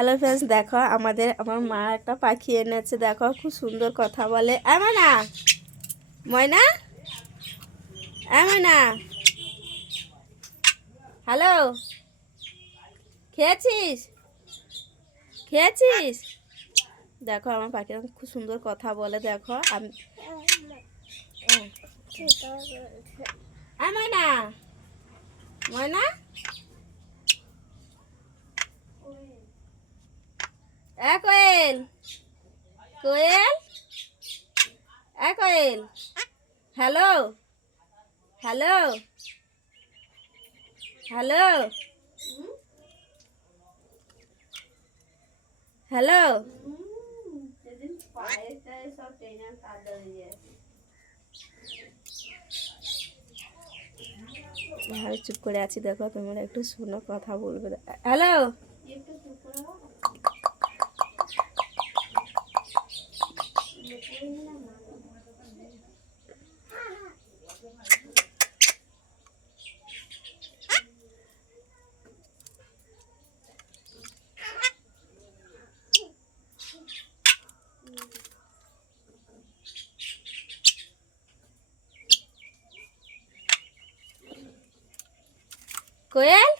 Hello friends দেখো আমাদের, আমার মা একটা পাখি এনেছে, দেখো খুব সুন্দর কথা বলে। এমনা ময়না! এমনা হ্যালো খেয়েছিস? খেয়েছিস? দেখো আমার পাখিটা খুব সুন্দর কথা বলে, দেখো। আমি আয় ময়না ময়না এ কোয়েল। কোয়েল? এ Koel. Hello? Hello? Hello? Hello? ভাবে চুপ করে আছি, দেখো, তোমরা একটু শোনো, কথা বলবে। হ্যালো? কোয়েল এ কোয়েল